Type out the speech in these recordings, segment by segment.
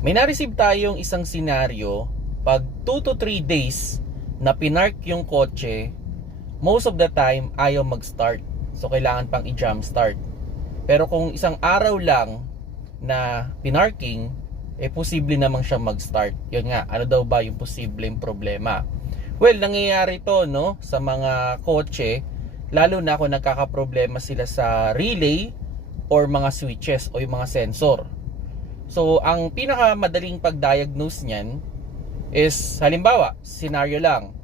May na-receive tayong isang senaryo pag 2 to 3 days na pinark yung kotse, most of the time ayaw mag-start. So kailangan pang i-jump start. Pero kung isang araw lang na pinarking, eh posible namang siya mag-start. Yun nga, ano daw ba yung posibleng problema? Well, nangyayari to no sa mga kotse lalo na kung nagkakaproblema sila sa relay or mga switches o yung mga sensor. So, ang pinakamadaling pag-diagnose niyan is halimbawa, scenario lang.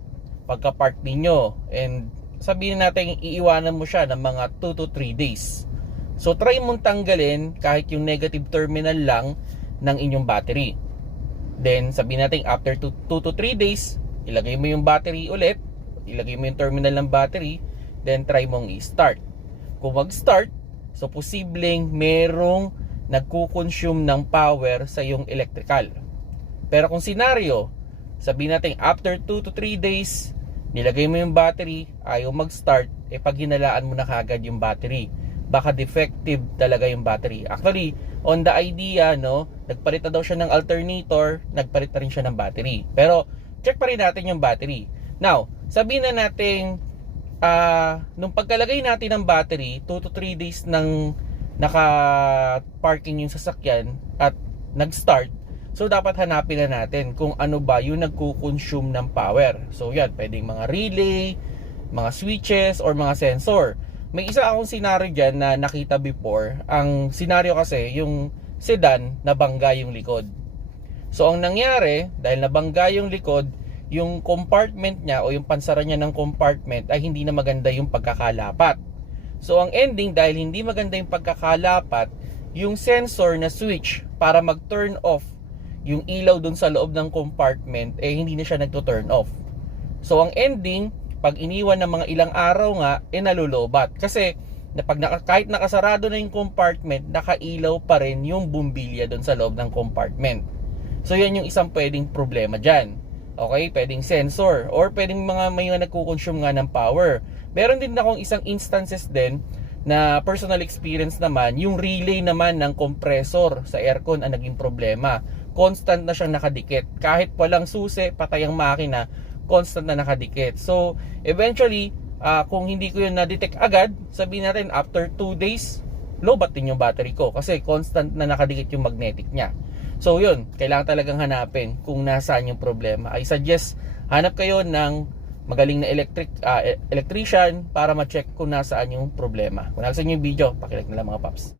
Pagka-park ninyo and sabihin natin iiwanan mo siya ng mga 2 to 3 days. So, try mong tanggalin kahit yung negative terminal lang ng inyong battery. Then, sabihin natin after 2 to 3 days, ilagay mo yung battery ulit, ilagay mo yung terminal ng battery, then try mong i-start. Kung mag-start, so posibleng merong nagko-consume ng power sa iyong electrical. Pero kung senaryo, sabihin natin after 2 to 3 days, nilagay mo yung battery, ayaw mag-start, eh pag hinalaan mo na kagad yung battery, baka defective talaga yung battery. Actually, on the idea, no, nagpalit na daw siya ng alternator, nagpalit na rin siya ng battery. Pero, check pa rin natin yung battery. Now, sabihin na natin, ah, nung pagkalagay natin ng battery, 2 to 3 days nang naka-parking yung sasakyan at nag-start, so dapat hanapin na natin kung ano ba yung nagko-consume ng power. So yan, pwedeng mga relay, mga switches, or mga sensor. May isa akong senaryo dyan na nakita before. Ang senaryo kasi, yung sedan, nabangga yung likod. So ang nangyari, dahil nabangga yung likod, yung compartment niya o yung pansara niya ng compartment ay hindi na maganda yung pagkakalapat. So ang ending dahil hindi maganda yung pagkakalapat, yung sensor na switch para mag-turn off yung ilaw dun sa loob ng compartment eh hindi na siya nagto-turn off. So ang ending, pag iniwan ng mga ilang araw nga, eh nalulobat. Kasi na pag naka, kahit nakasarado na yung compartment, nakailaw pa rin yung bumbilya dun sa loob ng compartment. So yan yung isang pwedeng problema dyan. Okay, pwedeng sensor or pwedeng mga may nagko-consume nga ng power. Meron din akong isang instances din na personal experience naman, yung relay naman ng compressor sa aircon ang naging problema. Constant na siyang nakadikit. Kahit walang susi, patay ang makina, constant na nakadikit. So, eventually, ah, kung hindi ko yun na-detect agad, sabihin natin after 2 days, lobat din yung battery ko kasi constant na nakadikit yung magnetic niya. So yun, kailangan talagang hanapin kung nasaan yung problema. I suggest hanap kayo ng magaling na electric e- electrician para ma-check kung nasaan yung problema. Kung nagustuhan niyo yung video, pakilike na lang mga paps.